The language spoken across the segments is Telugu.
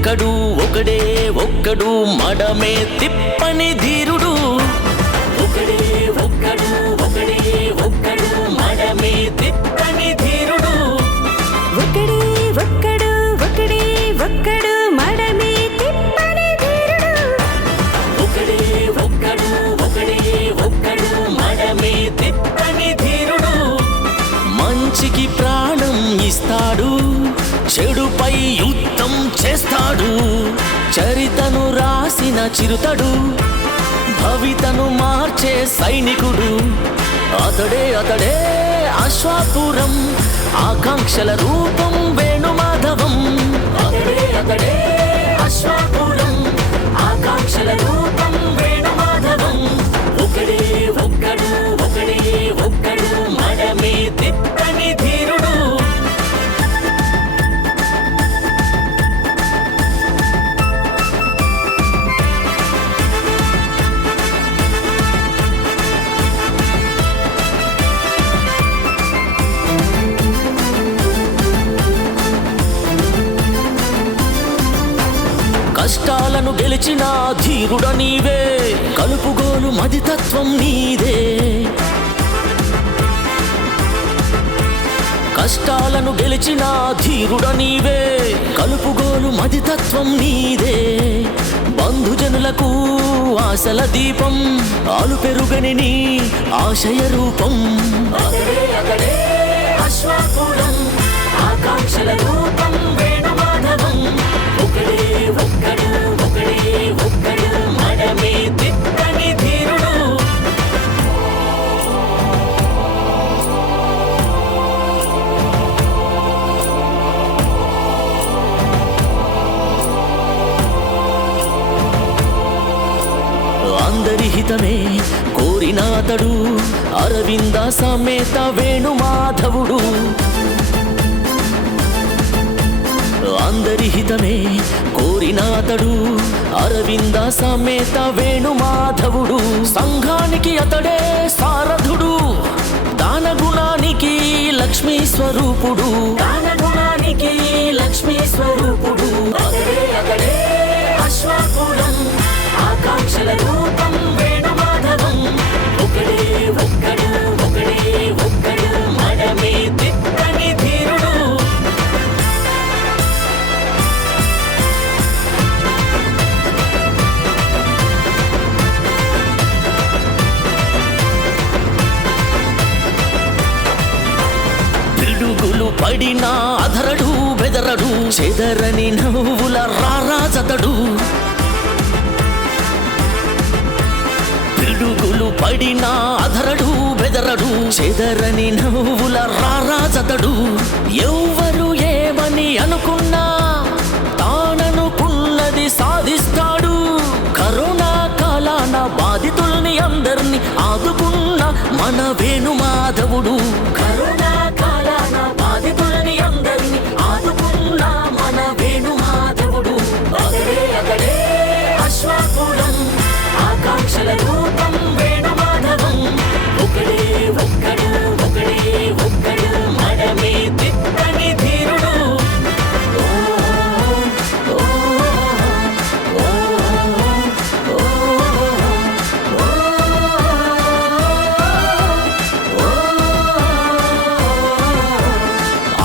ఒక్కడు ఒకడే ఒక్కడు మడమే తిప్పని ధీరుడు. ఒకడే ఒక్కడు ఒకడే ఒక్కడు మడమే తిప్పని ధీరుడు. ఒకడే ఒక్కడు ఒకడే ఒక్కడు మడమే తిప్పని ధీరుడు. ఒకడే ఒక్కడు ఒకడే ఒక్కడు మడమే తిప్పని ధీరుడు. మంచికి ప్రాణం ఇస్తాడు, చెడుపై యుద్ధం చేస్తాడు. చరితను రాసిన చిరుతడు, భవితను మార్చే సైనికుడు. అతడే అతడే అశ్వాపురం, ఆకాంక్షల రూపం వేణుమాధవం. అతడే అతడే అశ్వాపురం, ఆకాంక్షల రూపం వేణుమాధవం. ఒకడే ఒక్కడు ఒకడే ఒక్కడు మడమే తిప్పని ధీరుడు. కష్టాలను గెలిచిన ధీరుడ నీవే, కలుపుగోలు మదితత్వం నీదే. కష్టాలను గెలిచిన ధీరుడ నీవే, కలుపుగోలు మదితత్వం నీదే. బంధుజనులకు ఆశల దీపం, ఆలు పెరుగని నీ ఆశయ రూపం. అతడే అతడే అశ్వాపురం, ఆకాంక్షల రూపం వేణుమాధవం. ఒకడే ఒక్కడు ఒకడే ఒక్కడు మడమే తిప్పని ధీరుడు. అందరి హితమే కోరిన అతడు, అరవింద సమేత వేణుమాధవుడు. అందరి హితమే కోరిన అతడు, అరవింద సమేత వేణుమాధవుడు. సంఘానికి అతడే సారథుడు, దానగుణానికి లక్ష్మీ స్వరూపుడు. దానగుణానికి లక్ష్మీ స్వరూపుడు. అతడే అతడే అశ్వాపురం, ఆకాంక్షల రూపం వేణుమాధవం. ఒకడే ఒక్కడు ఒకడే ఒక్కడు మడమే తిప్పని ధీరుడు. పిడుగులు పడినా అధరడు బెదరడు, చెదరని నవ్వుల రారాజతడు. పిడుగులు పడినా అధరడు బెదరడు, చెదరని నవ్వుల రారాజతడు. ఎవ్వరు ఏమని అనుకున్నా తాననుకున్నది సాధిస్తాడు. కరోనా కాలాన బాధితుల్ని అందరినీ ఆదుకున్న మన వేణుమాధవుడు. కరోనా కాలాన బాధితుల్ని అందరినీ ఆదుకున్న మన వేణుమాధవుడు. అతడే అతడే అశ్వాపురం, ఆకాంక్షల రూపం వేణుమాధవం. ఒకడే ఒక్కడు ఒకడే ఒక్కడు మడమే తిప్పని ధీరుడు.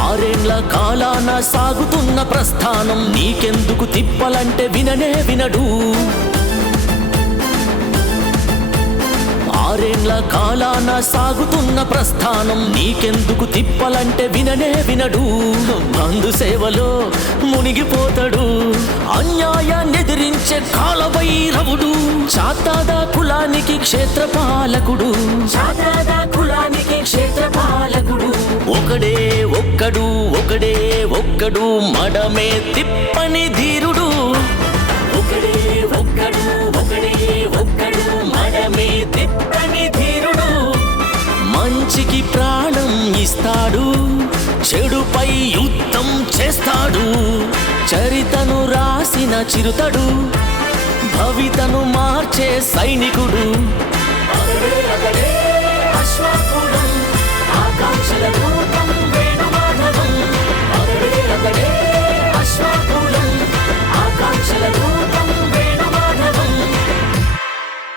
ఆరేండ్ల కాలాన సాగుతున్న ప్రస్థానం, నీకెందుకు తిప్పలంటే విననే వినడు. ఆరేండ్ల కాలాన సాగుతున్న ప్రస్థానం, నీకెందుకు తిప్పలంటే విననే వినడు. బంధు సేవలో మునిగిపోతాడు, అన్యాయాన్నెదిరించే కాలభైరవుడు. చాతాద కులానికి క్షేత్రపాలకుడు, చాతాద కులానికి క్షేత్రపాలకుడు. ఒకడే ఒక్కడు ఒకడే ఒక్కడు మడమే తిప్పని ధీరుడు. ఒకడే ఒక్కడు ఒకడే ఒక్కడు మడమే తిప్పని ధీరుడు. మంచికి ప్రాణం ఇస్తాడు, చెడుపై యుద్ధం చేస్తాడు. చరితను రాసిన చిరుతడు, భవితను మార్చే సైనికుడు.